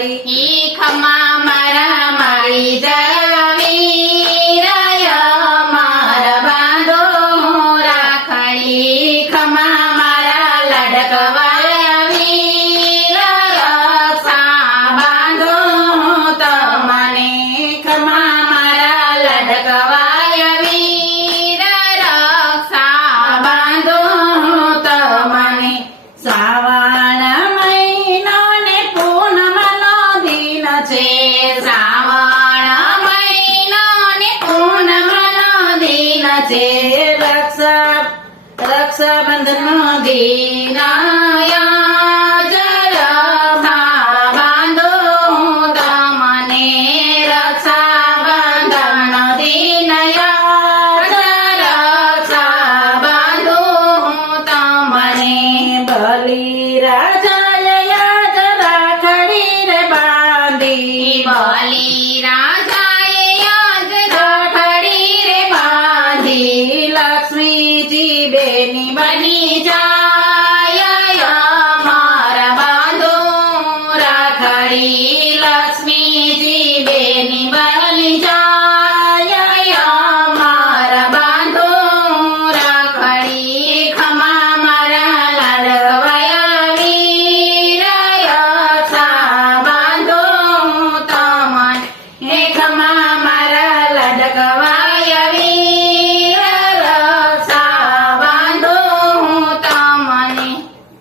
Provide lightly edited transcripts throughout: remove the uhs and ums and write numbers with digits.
રાખડી ઈ ખમા મારા મારી જયવીરય મારા બાંધો રાખડી ખમા મારા લડકવાયા વીર રક્ષા બાંધો તમને ખમા મારા લડકવાયા વીર રક્ષા બાંધો તમને શ્રાવણ મહિનો ને પૂનમનો દિન છે શ્રાવણ મહિનો ને પૂનમનો દિન છે રક્ષાબંધનનો દિન બાંધો તમને રક્ષાબંધન દિન રક્ષા બાંધો તમને બલી રાજાએ યાદ રાખડી રે બાંધી બલી રાજાએ યાદ રાખડી રે બાંધી લક્ષ્મીજી બેની બની જાય મારા બાંધો રાખડી લક્ષ્મીજી બેની બની જાય મારા બાંધો રાખડી ખમા મારા લાડવાયા વીર રક્ષા બાંધો તમને હે ખમા મારા લડકવાયા વીર રક્ષા બાંધો તમને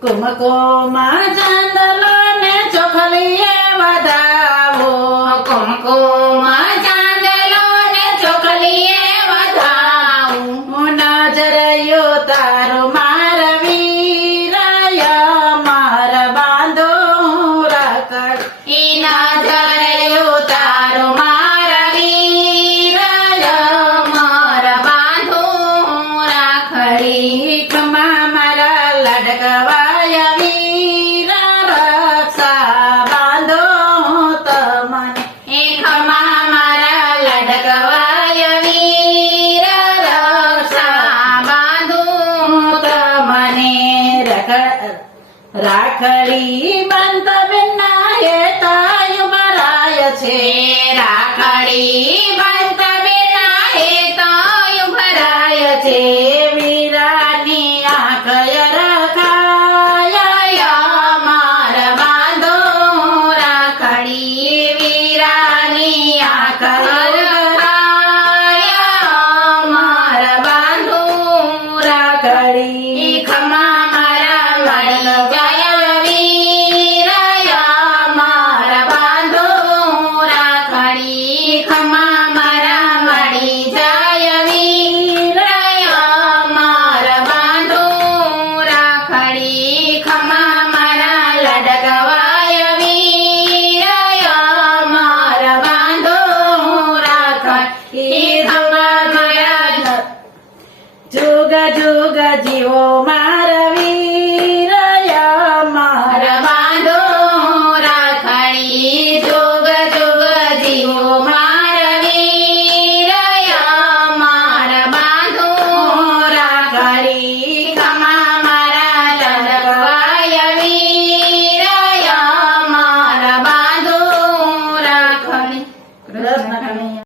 કુમકુમા ચાંદલો ને ચોખલીએ વધાવો કુમકુમ ચાંદલો ને ચોખલીએ વધાવું નજરયો તારો માર વીરય માર બાંધો રાખડ ઈ નજરે ઉતારો મારા વીરય મારા બાંધો રાખડી ખમા મારા લડકવાય વીર રક્ષા બાંધો તમને એ ખમા મારા લડકવાય વીર રક્ષા બાંધો તમને રાખડી બાંધતા બેના એ તાયુ ભરાય છે રાખડી બાંધતા બેના એ તાયુ ભરાય છે વીરાની આંખ રખાય મારા બાંધો રાખડી વીરાની આંખ રખાય મારા બાંધો રાખડી ખમા મારા મળી જાય વીરય મારા બાંધો રાખડી ખમા મારા મળી જાય વીરય મારા બાંધો રાખડી ખમા મારા લડકવાય વીરય મારા બાંધો રાખડી ખમા મારા જુગ જુગ જીવો માર વીરય માર મારા બાંધો રાખડી જોગ જોગ જીવો મારા વીરય મારા બાંધો રાખડી ખમા મારા લડકવાય વીરય મારા બાંધો રાખડી કૃષ્ણ કનૈયા